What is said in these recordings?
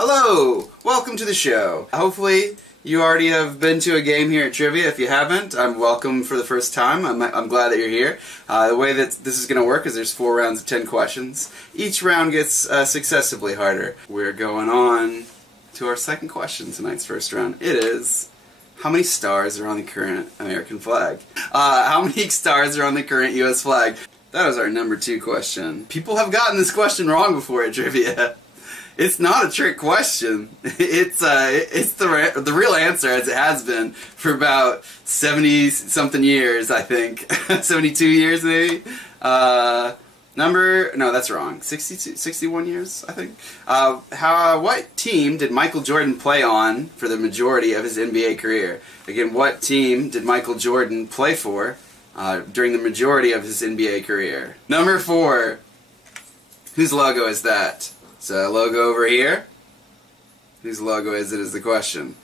Hello! Welcome to the show. Hopefully you already have been to a game here at Trivia. If you haven't, I'm welcome for the first time. I'm glad that you're here. The way that this is going to work is there's 4 rounds of 10 questions. Each round gets successively harder. We're going on to our second question, tonight's first round. It is, how many stars are on the current American flag? How many stars are on the current U.S. flag? That was our number 2 question. People have gotten this question wrong before at Trivia. It's not a trick question. It's the real answer, as it has been for about 70-something years, I think. 72 years, maybe? No, that's wrong. 61 years, I think. What team did Michael Jordan play on for the majority of his NBA career? Again, what team did Michael Jordan play for during the majority of his NBA career? Number 4. Whose logo is that? So, logo over here. Whose logo is it is the question.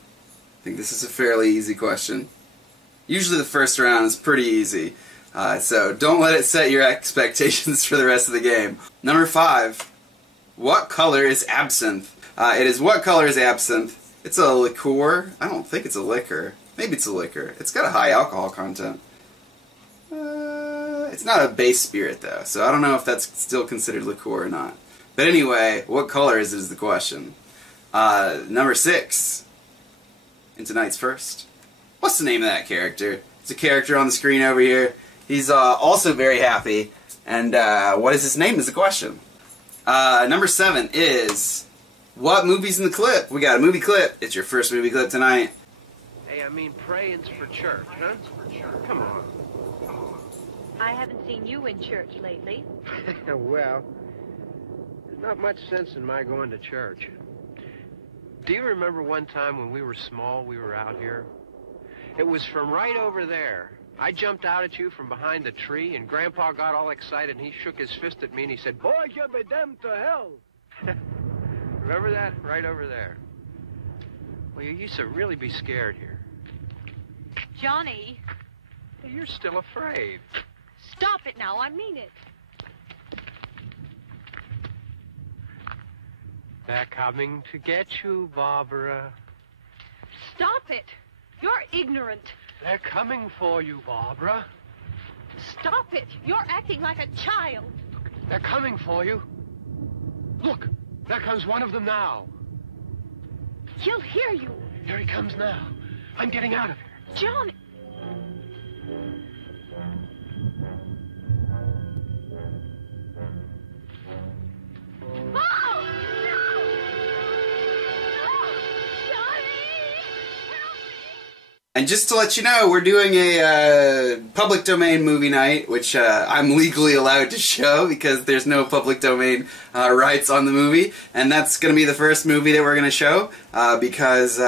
I think this is a fairly easy question. Usually the first round is pretty easy. So don't let it set your expectations for the rest of the game. Number 5. What color is absinthe? It is what color is absinthe? It's a liqueur. I don't think it's a liquor. Maybe it's a liquor. It's got a high alcohol content. It's not a base spirit though, so I don't know if that's still considered liqueur or not. But anyway, what color is the question. Number 6. In tonight's first. What's the name of that character? It's a character on the screen over here. He's also very happy. And what is his name is the question. Number 7 is, what movie's in the clip? We got a movie clip. It's your first movie clip tonight. Hey, I mean, praying's for church, huh? Come on. I haven't seen you in church lately. Well, there's not much sense in my going to church. Do you remember one time when we were small, we were out here? It was from right over there. I jumped out at you from behind the tree, and Grandpa got all excited, and he shook his fist at me, and he said, "Boy, you'll be damned to hell." Remember that? Right over there. Well, you used to really be scared here. Johnny. You're still afraid. Stop it now, I mean it. They're coming to get you, Barbara. Stop it. You're ignorant. They're coming for you, Barbara. Stop it. You're acting like a child. They're coming for you. Look, there comes one of them now. He'll hear you. Here he comes now. I'm getting out of here. Johnny. And just to let you know, we're doing a public domain movie night, which I'm legally allowed to show because there's no public domain rights on the movie. And that's going to be the first movie that we're going to show because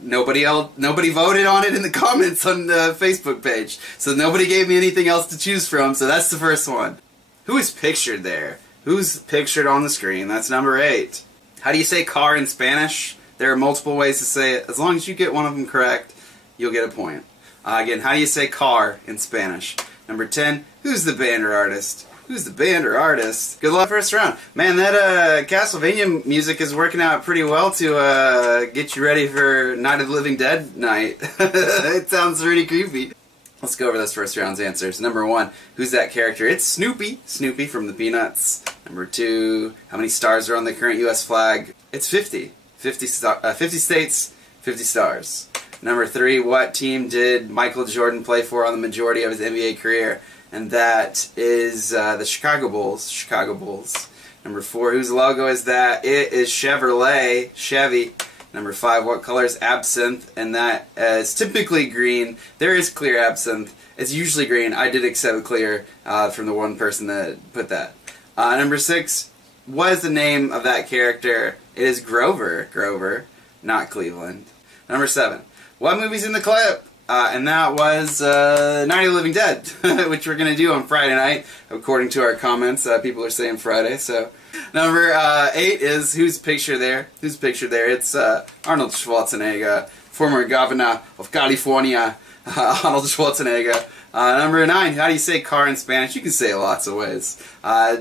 nobody voted on it in the comments on the Facebook page. So nobody gave me anything else to choose from, so that's the first one. Who is pictured there? Who's pictured on the screen? That's number 8. How do you say car in Spanish? There are multiple ways to say it. As long as you get one of them correct, you'll get a point. Again, how do you say car in Spanish? Number 10, who's the band or artist? Who's the band or artist? Good luck first round. Man, that Castlevania music is working out pretty well to get you ready for Night of the Living Dead night. It sounds pretty creepy. Let's go over those first round's answers. Number 1, who's that character? It's Snoopy. Snoopy from the Peanuts. Number 2, how many stars are on the current U.S. flag? It's 50. 50 states, 50 stars. Number 3, what team did Michael Jordan play for on the majority of his NBA career? And that is the Chicago Bulls. Chicago Bulls. Number 4, whose logo is that? It is Chevrolet. Chevy. Number 5, what color is absinthe? And that is typically green. There is clear absinthe. It's usually green. I did accept clear from the one person that put that. Number 6, what is the name of that character? It is Grover. Grover, not Cleveland. Number 7, what movie's in the clip? And that was Night of the Living Dead, which we're going to do on Friday night, according to our comments. People are saying Friday, so... Number 8 is who's pictured there? Who's pictured there? It's Arnold Schwarzenegger, former governor of California, Arnold Schwarzenegger. Number 9, how do you say car in Spanish? You can say it lots of ways.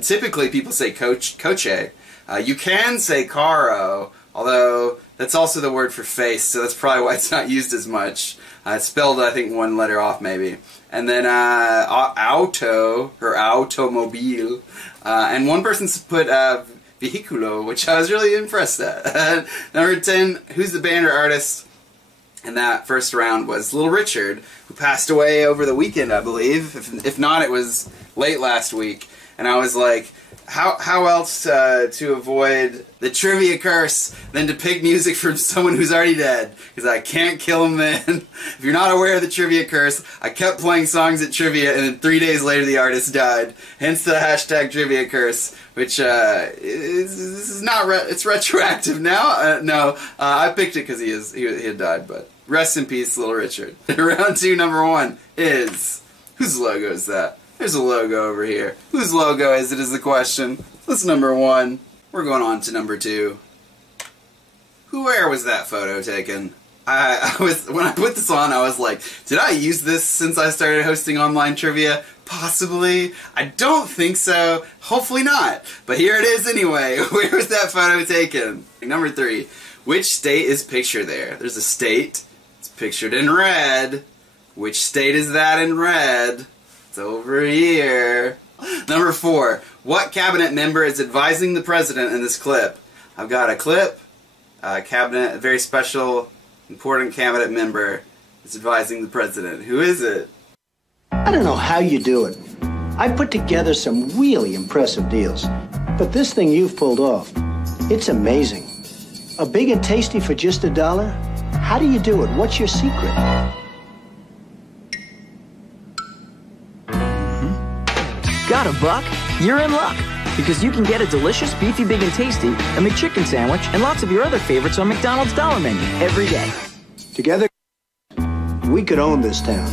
Typically people say coche. You can say caro, Although, that's also the word for face, so that's probably why it's not used as much. It's spelled, I think, one letter off, maybe. And then, auto, or automobile. And one person put, vehiculo, which I was really impressed at. Number 10, who's the band or artist? And that first round was Little Richard, who passed away over the weekend, I believe. If not, it was late last week. And I was like, how else to avoid the trivia curse than to pick music from someone who's already dead? Because I can't kill him, man. If you're not aware of the trivia curse, I kept playing songs at trivia, and then 3 days later the artist died. Hence the hashtag trivia curse, which this is not it's retroactive now. No, I picked it because he had died. But rest in peace, Little Richard. Round 2, number 1 is, whose logo is that? There's a logo over here. Whose logo is it is the question. That's number 1. We're going on to number 2. Where was that photo taken? When I put this on, I was like, did I use this since I started hosting online trivia? Possibly. I don't think so. Hopefully not. But here it is anyway. Where was that photo taken? Number 3. Which state is pictured there? There's a state. It's pictured in red. Which state is that in red? It's over here. Number 4. What cabinet member is advising the president in this clip? I've got a clip, a cabinet, a very special, important cabinet member is advising the president. Who is it? I don't know how you do it. I put together some really impressive deals. But this thing you've pulled off, it's amazing. A big and tasty for just $1? How do you do it? What's your secret? Got a buck? You're in luck. Because you can get a delicious beefy big and tasty, a McChicken sandwich, and lots of your other favorites on McDonald's Dollar Menu every day. Together, we could own this town.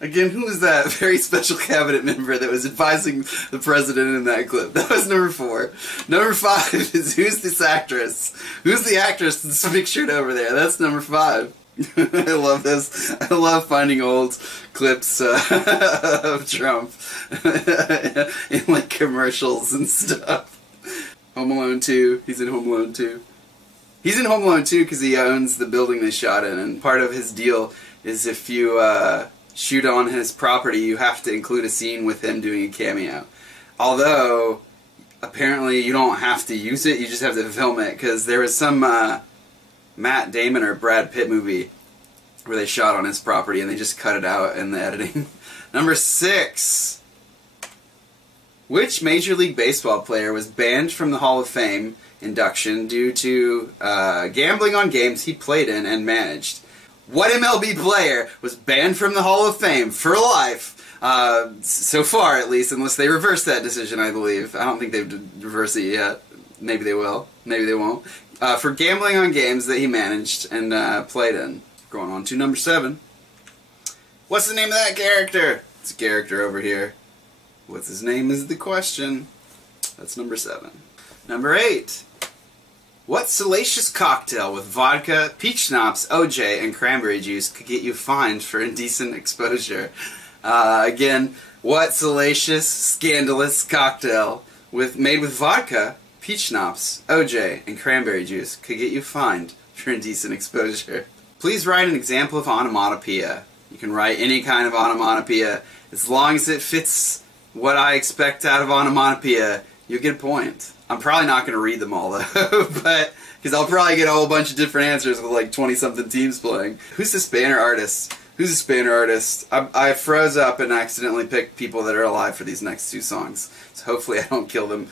Again, who was that very special cabinet member that was advising the president in that clip? That was number 4. Number 5 is who's this actress? Who's the actress that's pictured over there? That's number 5. I love this. I love finding old clips of Trump in like commercials and stuff. Home Alone 2. He's in Home Alone 2. He's in Home Alone 2 because he owns the building they shot in, and part of his deal is if you shoot on his property, you have to include a scene with him doing a cameo. Although, apparently you don't have to use it, you just have to film it, because there was some Matt Damon or Brad Pitt movie where they shot on his property and they just cut it out in the editing. Number 6. Which Major League Baseball player was banned from the Hall of Fame induction due to gambling on games he played in and managed? What MLB player was banned from the Hall of Fame for life? So far, at least, unless they reverse that decision, I believe. I don't think they've reversed it yet. Maybe they will. Maybe they won't. For gambling on games that he managed and played in. Going on to number 7. What's the name of that character? It's a character over here. What's his name is the question. That's number 7. Number 8. What salacious cocktail with vodka, peach schnapps, OJ, and cranberry juice could get you fined for indecent exposure? Again, what salacious, scandalous cocktail made with vodka, peach schnapps, OJ, and cranberry juice could get you fined for indecent exposure? Please write an example of onomatopoeia. You can write any kind of onomatopoeia. As long as it fits what I expect out of onomatopoeia, you'll get a point. I'm probably not going to read them all, though, but because I'll probably get a whole bunch of different answers with like 20-something teams playing. Who's this banner artist? Who's this banner artist? I froze up and accidentally picked people that are alive for these next 2 songs, so hopefully I don't kill them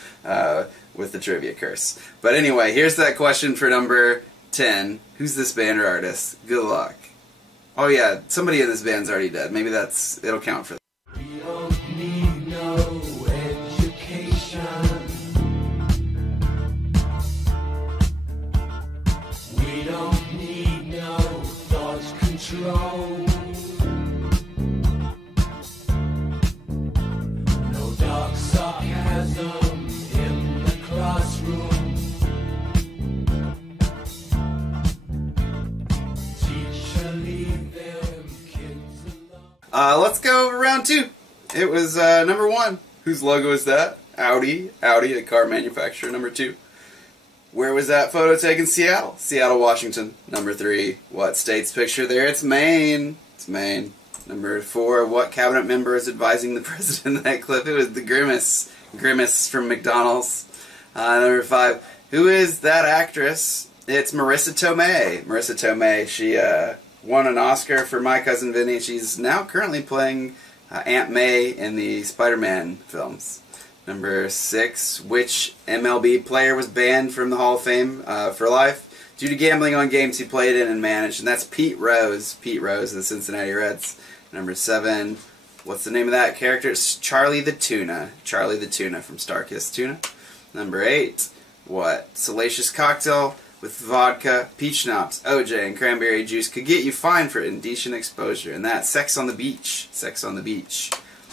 with the trivia curse. But anyway, here's that question for number 10. Who's this banner artist? Good luck. Oh yeah, somebody in this band's already dead. Maybe it'll count for that. We don't need no education. We don't need no thought control. No dark sarcasm in the classroom. Let's go round 2. It was number 1. Whose logo is that? Audi, a car manufacturer. Number 2. Where was that photo taken? Seattle. Seattle, Washington. Number 3. What state's picture there? It's Maine. It's Maine. Number 4. What cabinet member is advising the president in that clip? It was the Grimace. Grimace from McDonald's. Number 5. Who is that actress? It's Marissa Tomei. Marissa Tomei. She won an Oscar for My Cousin Vinny. She's now currently playing Aunt May in the Spider-Man films. Number 6. Which MLB player was banned from the Hall of Fame for life due to gambling on games he played in and managed? And that's Pete Rose. Pete Rose of the Cincinnati Reds. Number 7. What's the name of that character? It's Charlie the Tuna. Charlie the Tuna from Starkist Tuna. Number 8. What salacious cocktail with vodka, peach schnapps, OJ, and cranberry juice could get you fined for indecent exposure? And that's Sex on the Beach. Sex on the Beach.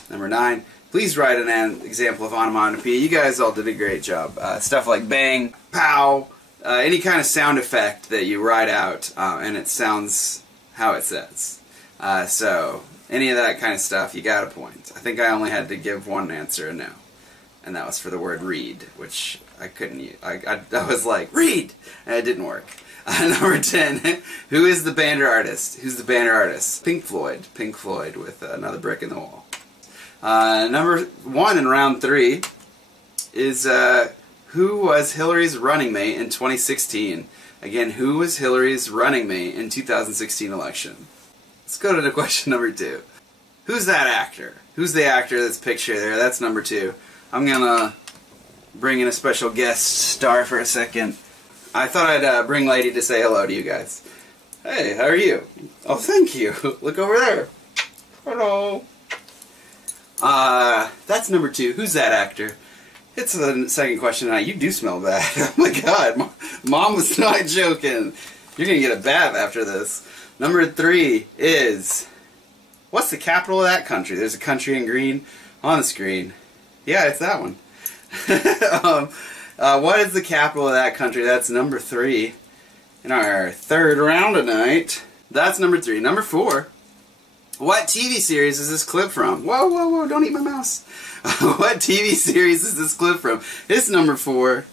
Number 9. Please write an example of onomatopoeia. You guys all did a great job. Stuff like bang, pow, any kind of sound effect that you write out, and it sounds how it says. So, any of that kind of stuff, you got a point. I think I only had to give one answer a no. And that was for the word read, which I couldn't use. I was like, read! And it didn't work. Number 10. Who is the banner artist? Who's the banner artist? Pink Floyd. Pink Floyd with Another Brick in the Wall. Number 1 in round 3 is who was Hillary's running mate in 2016? Again, who was Hillary's running mate in 2016 election? Let's go to the question number 2. Who's that actor? Who's the actor that's pictured there? That's number 2. I'm gonna bring in a special guest star for a second. I thought I'd bring Lady to say hello to you guys. Hey, how are you? Oh, thank you. Look over there. Hello. That's number 2. Who's that actor? It's the second question tonight. You do smell bad. Oh my god. Mom was not joking. You're gonna get a bath after this. Number 3 is... what's the capital of that country? There's a country in green on the screen. Yeah, it's that one. What is the capital of that country? That's number 3 in our third round tonight. That's number 3. Number 4. What TV series is this clip from? Whoa, whoa, whoa, don't eat my mouse. What TV series is this clip from? It's number 4.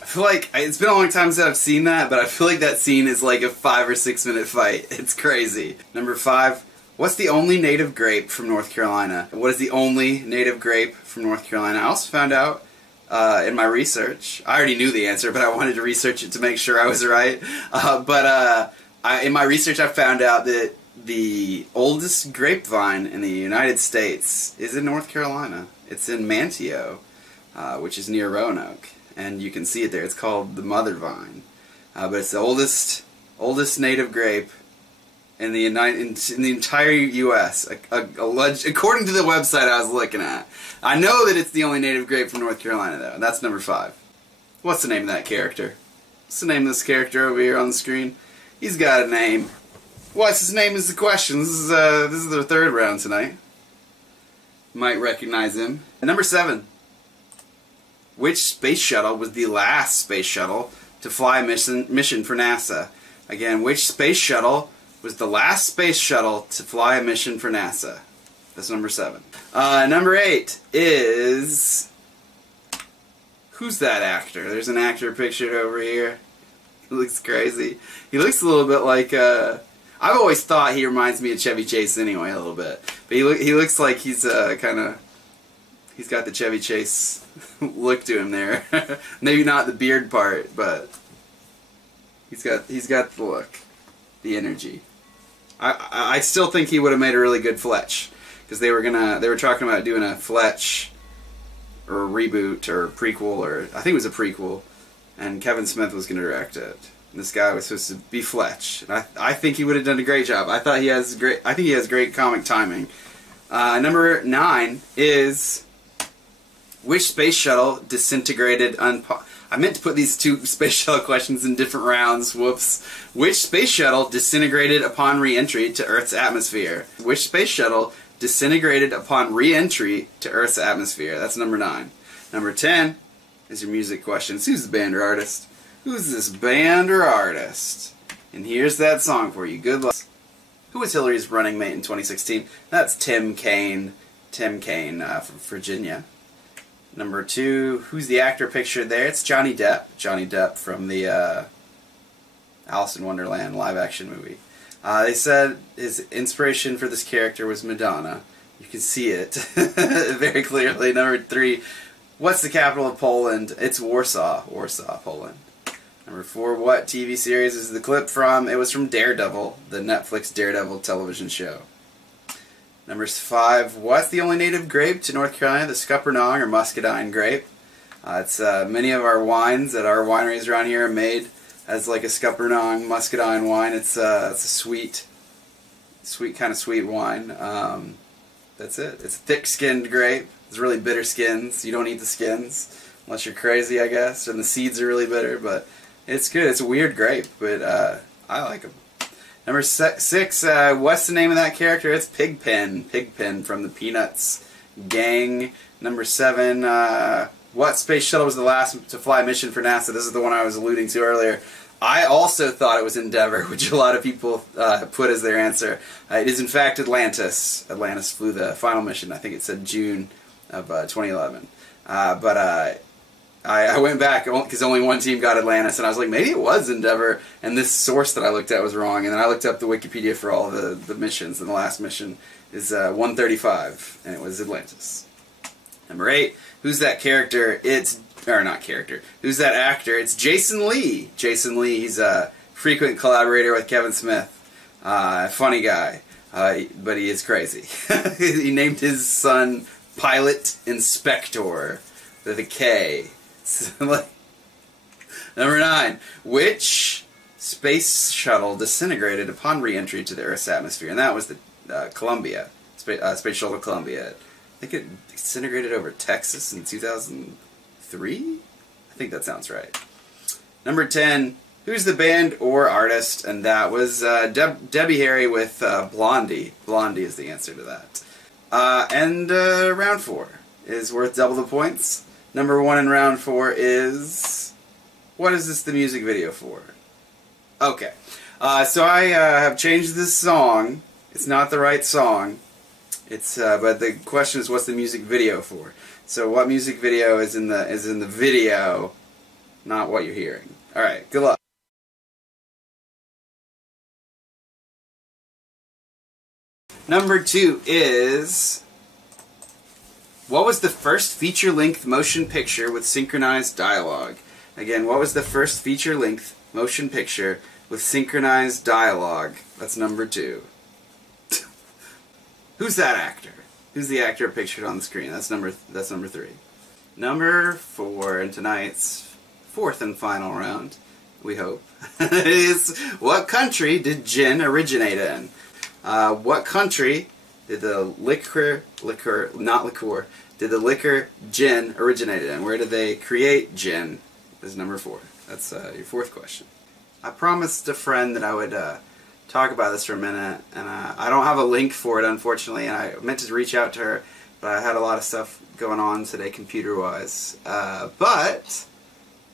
I feel like, it's been a long time since I've seen that, but I feel like that scene is like a 5 or 6 minute fight. It's crazy. Number 5, what's the only native grape from North Carolina? What is the only native grape from North Carolina? I also found out in my research, I already knew the answer, but I wanted to research it to make sure I was right. In my research I found out that the oldest grapevine in the United States is in North Carolina. It's in Manteo, which is near Roanoke. And you can see it there. It's called the Mother Vine, but it's the oldest native grape in the entire U.S. According to the website I was looking at. I know that it's the only native grape from North Carolina, though. And that's number 5. What's the name of that character? What's the name of this character over here on the screen? He's got a name. What's his name is the question. This is the third round tonight. You might recognize him. And number 7. Which space shuttle was the last space shuttle to fly a mission for NASA? Again, which space shuttle was the last space shuttle to fly a mission for NASA? That's number 7. Number 8 is... who's that actor? There's an actor pictured over here. He looks crazy. He looks a little bit like, I've always thought he reminds me of Chevy Chase anyway, a little bit. But he looks like he's he's got the Chevy Chase look to him there. Maybe not the beard part, but he's got the look, the energy. I still think he would have made a really good Fletch, because they were talking about doing a Fletch or a reboot or a prequel, or I think it was a prequel, and Kevin Smith was going to direct it. And this guy was supposed to be Fletch, and I think he would have done a great job. I think he has great comic timing. Number 9 is, which space shuttle disintegrated I meant to put these 2 space shuttle questions in different rounds. Whoops. Which space shuttle disintegrated upon re-entry to Earth's atmosphere? Which space shuttle disintegrated upon re-entry to Earth's atmosphere? That's number 9. Number 10 is your music questions. Who's the band or artist? Who's this band or artist? And here's that song for you. Good luck. Who was Hillary's running mate in 2016? That's Tim Kaine. Tim Kaine from Virginia. Number 2, who's the actor pictured there? It's Johnny Depp. Johnny Depp from the Alice in Wonderland live-action movie. They said his inspiration for this character was Madonna. You can see it very clearly. Number 3, what's the capital of Poland? It's Warsaw. Warsaw, Poland. Number 4, what TV series is the clip from? It was from Daredevil, the Netflix Daredevil television show. Number 5, what's the only native grape to North Carolina? The Scuppernong or Muscadine grape. It's many of our wines at our wineries around here are made as like a Scuppernong Muscadine wine. It's a sweet kind of sweet wine. That's it. It's a thick-skinned grape. It's really bitter skins. You don't eat the skins unless you're crazy, I guess. And the seeds are really bitter, but it's good. It's a weird grape, but I like them. Number 6, what's the name of that character? It's Pigpen. Pigpen from the Peanuts gang. Number 7, what space shuttle was the last to fly a mission for NASA? This is the one I was alluding to earlier. I also thought it was Endeavour, which a lot of people put as their answer. It is in fact Atlantis. Atlantis flew the final mission. I think it said June of 2011. I went back because only one team got Atlantis, and I was like, maybe it was Endeavour, and this source that I looked at was wrong. And then I looked up the Wikipedia for all the missions, and the last mission is 135, and it was Atlantis. Number 8, who's that character? Who's that actor? It's Jason Lee. Jason Lee, he's a frequent collaborator with Kevin Smith. Funny guy, but he is crazy. He named his son Pilot Inspector with a K. Number 9, which space shuttle disintegrated upon re-entry to the Earth's atmosphere? And that was the Columbia, Space Shuttle Columbia. I think it disintegrated over Texas in 2003? I think that sounds right. Number 10, who's the band or artist? And that was Debbie Harry with Blondie. Blondie is the answer to that. And round 4 is worth double the points. Number 1 in round 4 is... what is this the music video for? Okay. So I have changed this song. It's not the right song. It's but the question is, what's the music video for? So what music video is in the video, not what you're hearing. All right. Good luck. Number 2 is... what was the first feature-length motion picture with synchronized dialogue? Again, what was the first feature-length motion picture with synchronized dialogue? That's number 2. Who's that actor? Who's the actor pictured on the screen? That's number 3. Number 4 in tonight's 4th and final round, we hope, is what country did gin originate in? What country did the did the liquor gin originate in? Where did they create gin? Is number 4. That's your 4th question. I promised a friend that I would talk about this for a minute, and I don't have a link for it, unfortunately, and I meant to reach out to her, but I had a lot of stuff going on today computer-wise. But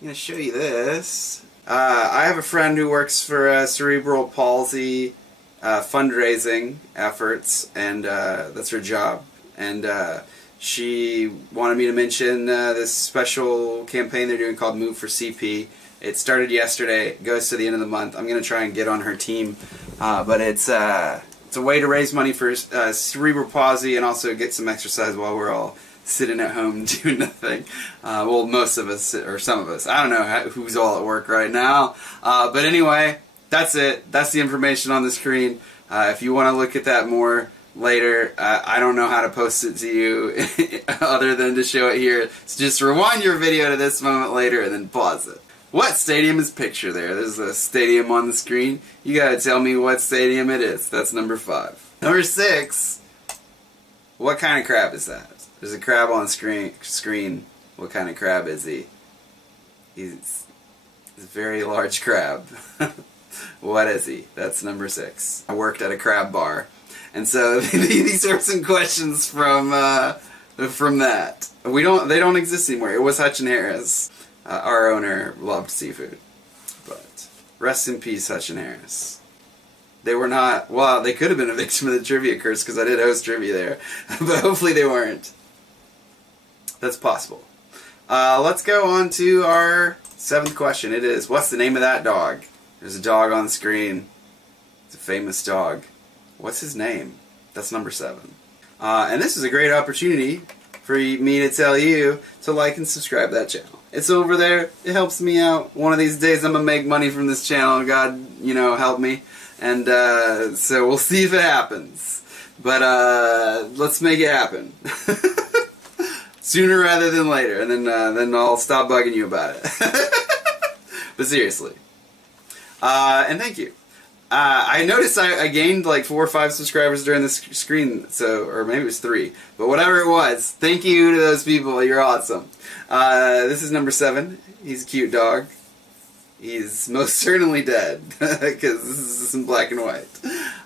I'm going to show you this. I have a friend who works for cerebral palsy fundraising efforts, and that's her job. And she wanted me to mention this special campaign they're doing called Move for CP. It started yesterday. It goes to the end of the month. I'm going to try and get on her team. But it's a way to raise money for cerebral palsy and also get some exercise while we're all sitting at home doing nothing. Well, most of us, or some of us. I don't know who's all at work right now. But anyway, that's it. That's the information on the screen. If you want to look at that more later, I don't know how to post it to you other than to show it here. So just rewind your video to this moment later and then pause it. What stadium is pictured there? There's a stadium on the screen. You gotta tell me what stadium it is. That's number 5. Number 6. What kind of crab is that? There's a crab on the screen. What kind of crab is he? He's a very large crab. What is he? That's number 6. I worked at a crab bar. And so these are some questions from that. They don't exist anymore. It was Hutch and Harris. Our owner loved seafood. But rest in peace, Hutch and Harris. They were not, well, they could have been a victim of the trivia curse because I did host trivia there. But hopefully they weren't. That's possible. Let's go on to our 7th question. It is, what's the name of that dog? There's a dog on the screen. It's a famous dog. What's his name? That's number 7. And this is a great opportunity for me to tell you to like and subscribe to that channel. It's over there. It helps me out. One of these days I'm going to make money from this channel. God, help me. And so we'll see if it happens. But let's make it happen. Sooner rather than later. And then I'll stop bugging you about it. But seriously. And thank you. I noticed I gained like 4 or 5 subscribers during this screen, or maybe it was 3, but whatever it was, thank you to those people, you're awesome. This is number 7, he's a cute dog. He's most certainly dead, because this is in black and white.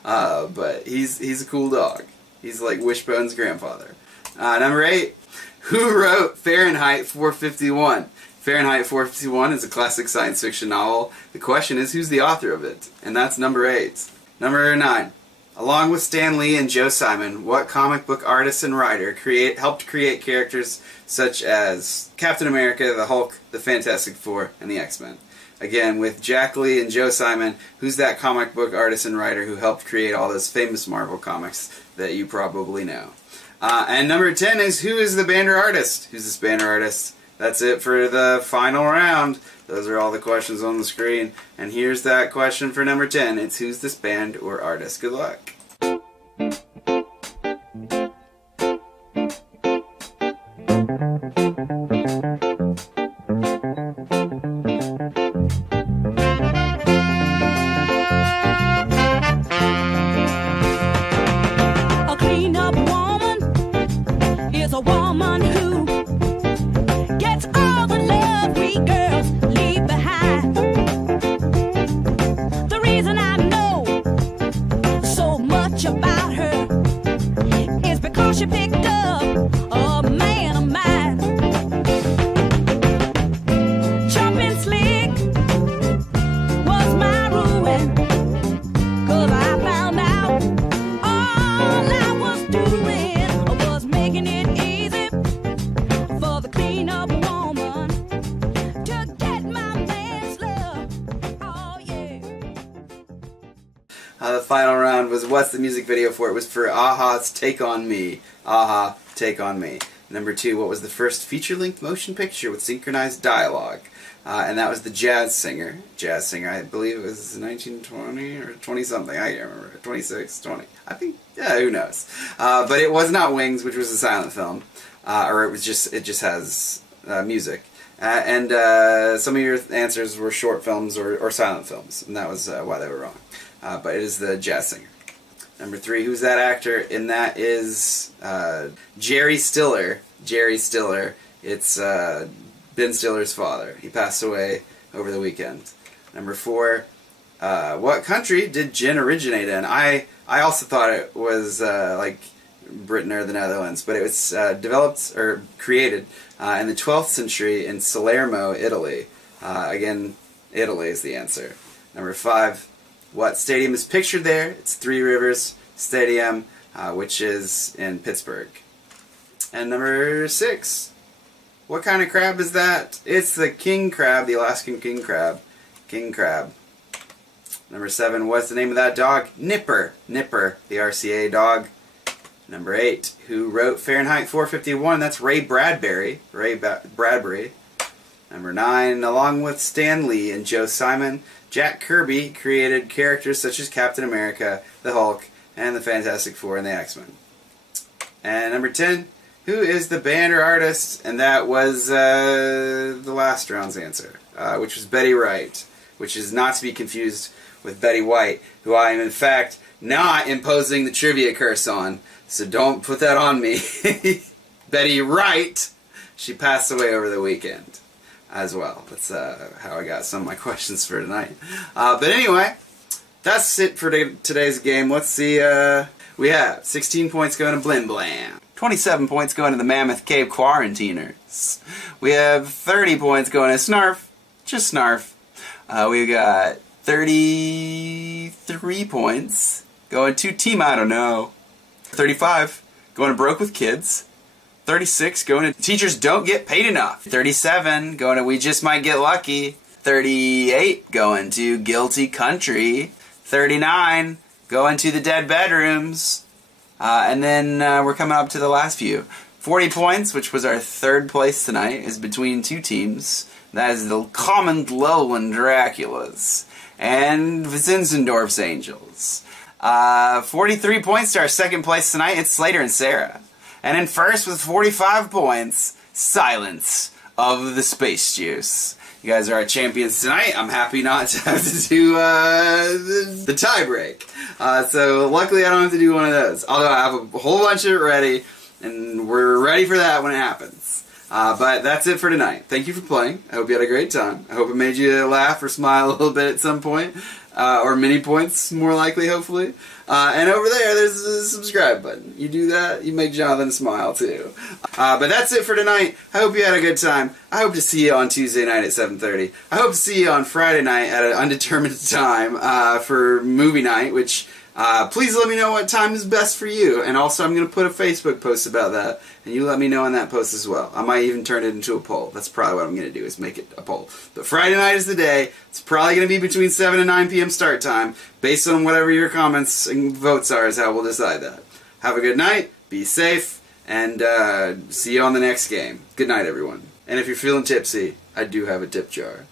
But he's a cool dog. He's like Wishbone's grandfather. Number 8, who wrote Fahrenheit 451? Fahrenheit 451 is a classic science fiction novel. The question is, who's the author of it? And that's number 8. Number 9. Along with Stan Lee and Joe Simon, what comic book artist and writer helped create characters such as Captain America, the Hulk, the Fantastic Four, and the X-Men? Again, with Jack Lee and Joe Simon, who's that comic book artist and writer who helped create all those famous Marvel comics that you probably know? And number 10 is, who is the band or artist? Who's this band or artist? That's it for the final round. Those are all the questions on the screen. And here's that question for number 10. It's, who's this band or artist? Good luck. A clean-up woman is a woman who gets all the love we girls leave behind. The reason I know so much about her is because she picked up a man of mine. Jumping slick was my ruin, 'cause I found out all I was doing was making it easy for the clean-up woman to get my man's love. Oh, yeah. The final round was, what's the music video for? It was for a-ha's Take On Me. A-ha, Take On Me. Number 2, what was the first feature-length motion picture with synchronized dialogue? And that was The Jazz Singer. Jazz Singer, I believe it was 1920 or 20-something. I can't remember. 26, 20. I think, yeah, who knows. But it was not Wings, which was a silent film. Or it just has music. And some of your answers were short films or silent films. And that was why they were wrong. But it is The Jazz Singer. Number 3, who's that actor? And that is Jerry Stiller. Jerry Stiller. It's Ben Stiller's father. He passed away over the weekend. Number 4, what country did gin originate in? I also thought it was like Britain or the Netherlands, but it was developed or created in the 12th century in Salerno, Italy. Again, Italy is the answer. Number 5, what stadium is pictured there? It's Three Rivers Stadium, which is in Pittsburgh. And number 6, What kind of crab is that? It's the king crab, the Alaskan king crab. King crab. Number 7, what's the name of that dog? Nipper. Nipper, the RCA dog. Number 8, who wrote Fahrenheit 451? That's Ray Bradbury. Bradbury. Number 9, along with Stan Lee and Joe Simon, Jack Kirby created characters such as Captain America, the Hulk, and the Fantastic Four and the X-Men. And number 10, who is the band or artist? And that was the last round's answer, which was Betty Wright, which is not to be confused with Betty White, who I am in fact not imposing the trivia curse on, so don't put that on me. Betty Wright, she passed away over the weekend as well. That's how I got some of my questions for tonight. But anyway, that's it for today's game. Let's see, we have 16 points going to Blim Blam. 27 points going to the Mammoth Cave Quarantiners. We have 30 points going to Snarf. Just Snarf. We got 33 points going to Team I Don't Know. 35 going to Broke with Kids. 36 going to Teachers Don't Get Paid Enough. 37 going to We Just Might Get Lucky. 38 going to Guilty Country. 39 going to The Dead Bedrooms. And then we're coming up to the last few. 40 points, which was our third place tonight, is between two teams. That is the Common Lowland Draculas and Zinzendorf's Angels. 43 points to our second place tonight. It's Slater and Sarah. And in first with 45 points, Silence of the Space Juice. You guys are our champions tonight. I'm happy not to have to do the tie break. So luckily I don't have to do one of those. Although I have a whole bunch of it ready, and we're ready for that when it happens. But that's it for tonight. Thank you for playing. I hope you had a great time. I hope it made you laugh or smile a little bit at some point. Or many points, more likely, hopefully. And over there, there's a subscribe button. You do that, you make Jonathan smile, too. But that's it for tonight. I hope you had a good time. I hope to see you on Tuesday night at 7:30. I hope to see you on Friday night at an undetermined time for movie night, which... please let me know what time is best for you. And also I'm going to put a Facebook post about that. And you let me know on that post as well. I might even turn it into a poll. That's probably what I'm going to do, is make it a poll. But Friday night is the day. It's probably going to be between 7 and 9 p.m. start time. Based on whatever your comments and votes are is how we'll decide that. Have a good night. Be safe. And see you on the next game. Good night, everyone. And if you're feeling tipsy, I do have a tip jar.